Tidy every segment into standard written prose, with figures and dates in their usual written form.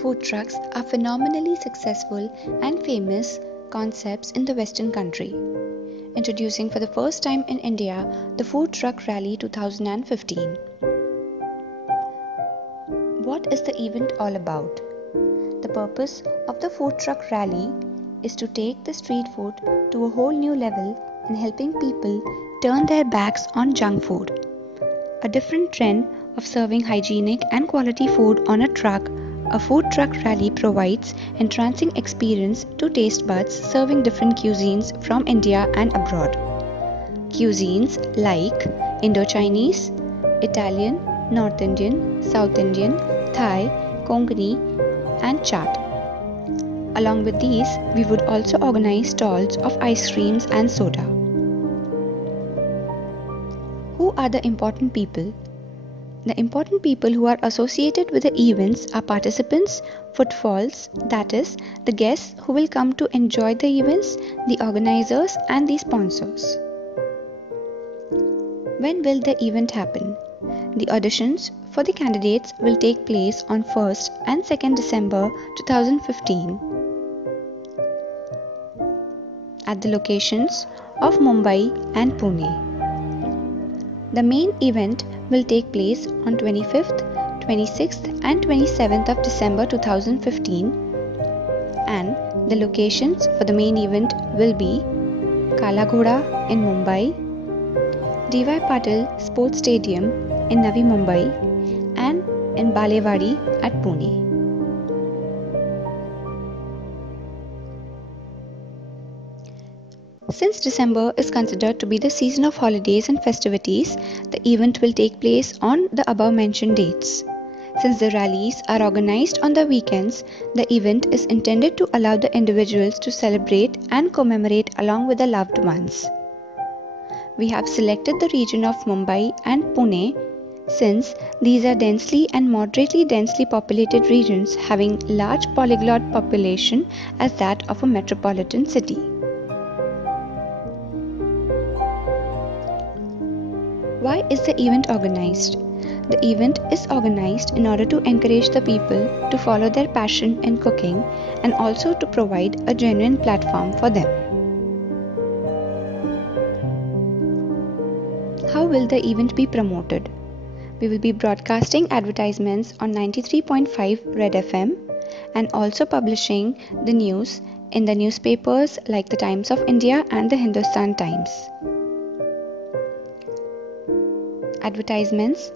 Food trucks are phenomenally successful and famous concepts in the Western country. Introducing for the first time in India the Food Truck Rally 2015. What is the event all about? The purpose of the Food Truck Rally is to take the street food to a whole new level in helping people turn their backs on junk food. A different trend of serving hygienic and quality food on a truck, a food truck rally provides entrancing experience to taste buds serving different cuisines from India and abroad. Cuisines like Indo-Chinese, Italian, North Indian, South Indian, Thai, Konkani and chaat. Along with these, we would also organize stalls of ice creams and soda. Who are the important people? The important people who are associated with the events are participants, footfalls, that is, the guests who will come to enjoy the events, the organizers and the sponsors. When will the event happen? The auditions for the candidates will take place on 1st and 2nd December 2015 at the locations of Mumbai and Pune. The main event will take place on 25th, 26th and 27th of December 2015 and the locations for the main event will be Kala Ghoda in Mumbai, D.Y. Patil Sports Stadium in Navi Mumbai and in Balewadi at Pune. Since December is considered to be the season of holidays and festivities, the event will take place on the above mentioned dates. Since the rallies are organized on the weekends, the event is intended to allow the individuals to celebrate and commemorate along with their loved ones. We have selected the region of Mumbai and Pune since these are densely and moderately densely populated regions having large polyglot population as that of a metropolitan city. Why is the event organized? The event is organized in order to encourage the people to follow their passion in cooking and also to provide a genuine platform for them. How will the event be promoted? We will be broadcasting advertisements on 93.5 Red FM and also publishing the news in the newspapers like the Times of India and the Hindustan Times. Advertisements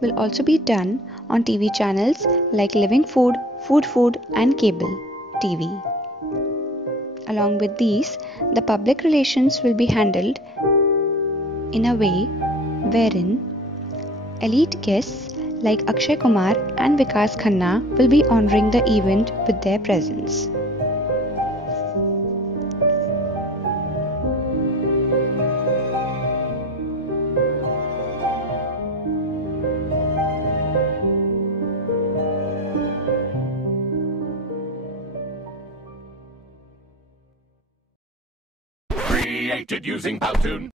will also be done on TV channels like Living Food, Food and Cable TV. Along with these, the public relations will be handled in a way wherein elite guests like Akshay Kumar and Vikas Khanna will be honoring the event with their presence. Created using Powtoon.